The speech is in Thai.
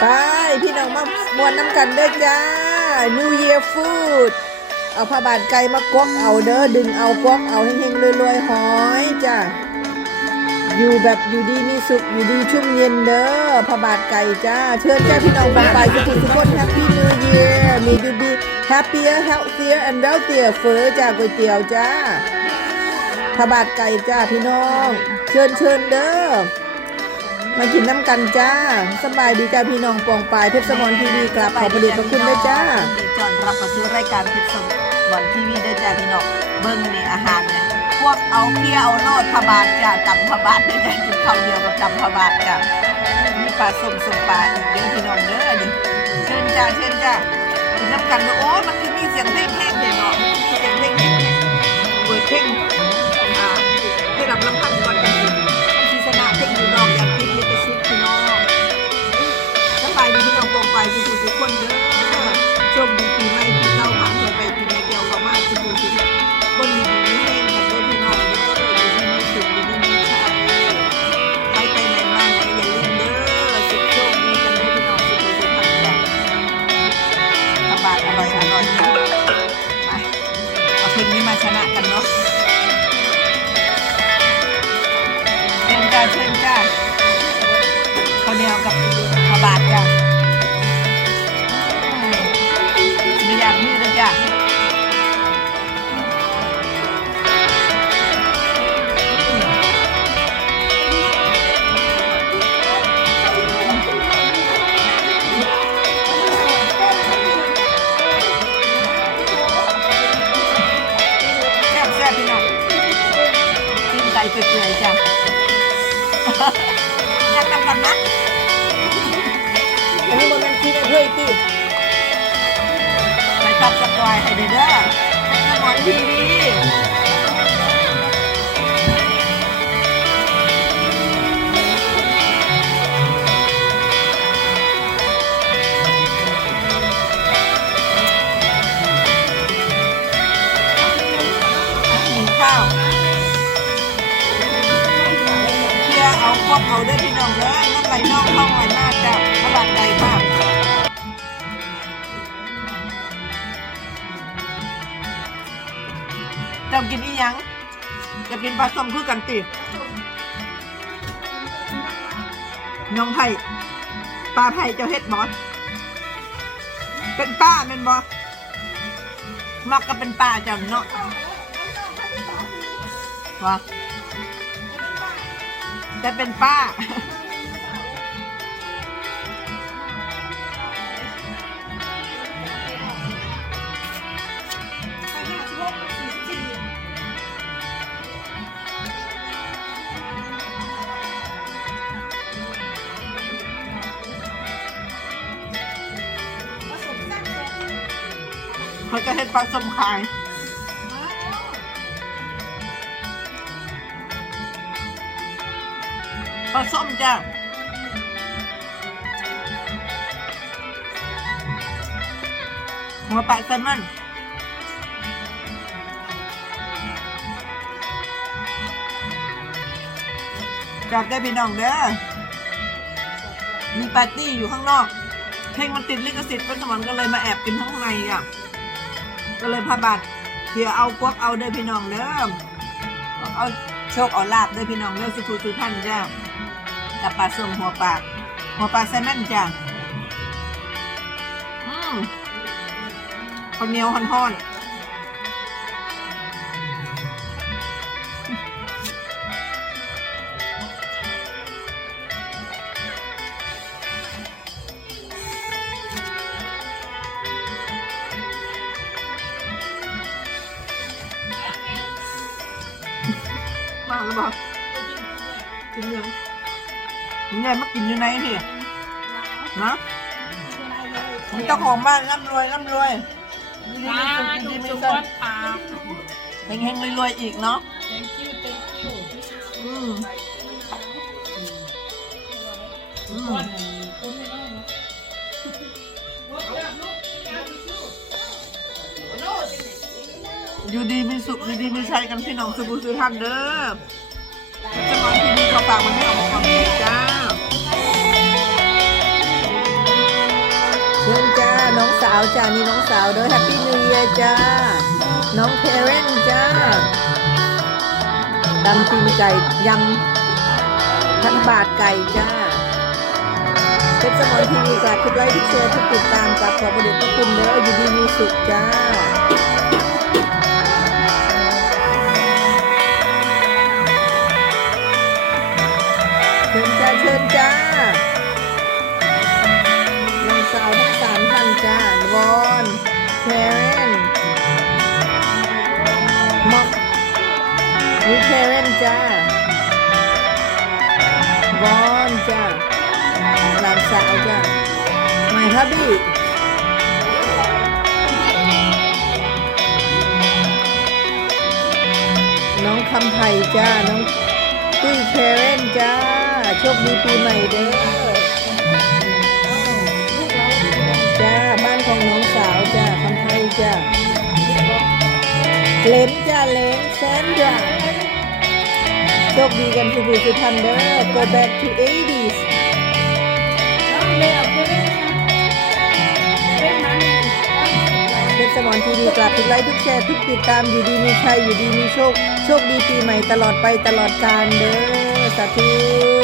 ไป พี่น้องมามวนน้ำกันเด้อจ้า New Year Food เอาผ้าบาดไก่มากวกเอาเด้อดึงเอากวกเอาเฮงๆรวยๆหอยจ้าอยู่แบบอยู่ดีมีสุขอยู่ดีชุ่มเย็นเด้อผ้าบาดไก่จ้า เชิญจ้าพี่น้องบางไปทุกทุกคน Happy New Year มีดูดี happier healthier and wealthier เฟอจ้าก๋วยเตี๋ยวจ้าผ้าบาดไก่จ้าพี่น้อง เชิญเชิญเด้อ มากินน้ำกันจ้า สบายดีจ้าพี่น้องปองปลายเพชรสมรทีวีกลับขอบพระคุณพระคุณด้วยจ้าดีจอนรับมาซื้อรายการเพชรสมอนทีวีด้วยจ้าพี่น้องเบิ้งในอาหารเนี่ยพวกเอาเคี่ยวเอาโลดพบาทจ้าตำพบาทด้วยจ้ากินข้าวเดียวกับตำพบาทจ้ามีปลาส้มส้มปลาอีกเด้อพี่น้องเด้อนี่เชิญจ้าเชิญจ้ากินน้ำกันโอ้มันคือมีเสียงเพลงแห้งเลยเนาะมีเสียงเพลงแห้งเปิดเพลง จ้าเชิญจ้าข้าวเหนียวกับข้าวบาทจ้ะไม่อยากมีเลยจ้ะแซ่บแซ่บพี่น้องกินไก่เปื่อยจ้ะ อยากนำกันนะอันนี้มันเป็นที่เฮ้ยตีไปตัดสกอยให้เด้อเด้อสมอนทีวี อเอาพวกเอาได้พี่น้องเด้อน้ำไหลน่องท้องไหลหน้าจ้ะกระบาดใจค่ะเจ้ากินอีหยังจะกินปลาส้มคือกันติน้องไผ่ปลาไผ่เจ้าเฮ็ดบอสเป็นป้าเป็นบอสมักก็เป็นป้าจังเนาะวะ จะเป็นป้า เขาจะเฮ็ดปลาสมขาย ลาส้มจ้ะหัวปลาแซลมอนจับได้พี่น้องเด้อ มีปาร์ตี้อยู่ข้างนอก เพลงมันติดลิขสิทธิ์เป็นสมอนก็เลยมาแอบกินข้างในอะ ก็เลยพาบัตรเที่ยวเอากวกเอาเด้อพี่น้องเด้อเอาโชคเอาลาบเด้อพี่น้องเด้อสุขุสุท่านจ้า กับปลาส้มหัวปลาหัวปลาแซลมอนจ้าอืมข้าวเหนียวห่อนมากแล้วบอกกินยัง ยังไงมากินอยู่ไหนพี่นะมีเจ้าของบ้านร่ำรวยร่ำรวยดีๆมีสุขดีๆมีสุขเฮงๆรวยๆอีกเนาะอืมอืมอยู่ดีมีสุขอยู่ดีมีชัยกันพี่น้องสุบุสุท่านเด้อจะมองที วีเขากมันให้ออกมาความคิดีจ้า น้องสาวจ้า นี่น้องสาวด้อแฮปปี้นิวเยียจ้า น้องเพเรนจ้าดำตีนไก่ยำพันบาทไก่จ้าเพชรสมอนทีวีกลับทุกไลค์ทุกแชร์ทุกติดตามกับขอบพระคุณพระคุณเด้ออยู่ดีมีสุขจ้า ชิญจ้าเชิญจ้าน้องสาวทั้งสามท่านจ้าวอนแคเรนมอกนี่แคเรนจ้าวอนจ้าหลานสาวจ้าไม่ฮับบี้น้องคำไผ่จ้า น้อง ตุ้ยแคเรนจ้า โชคดีปีใหม่เด้อจ้า บ้านของน้องสาวจ้าคำไทยจ้าเลนจ้าเลนแซนจ้าโชคดีกันทุกผู้ทุกท่านเด้อ go back to 80s เพชร สมอนทีวีกลับทุกไลค์ทุกแชร์ทุกติดตามอยู่ดีมีชัยอยู่ดีมีโชค โชคดีปีใหม่ตลอดไปตลอดกาลเด้อสาธุ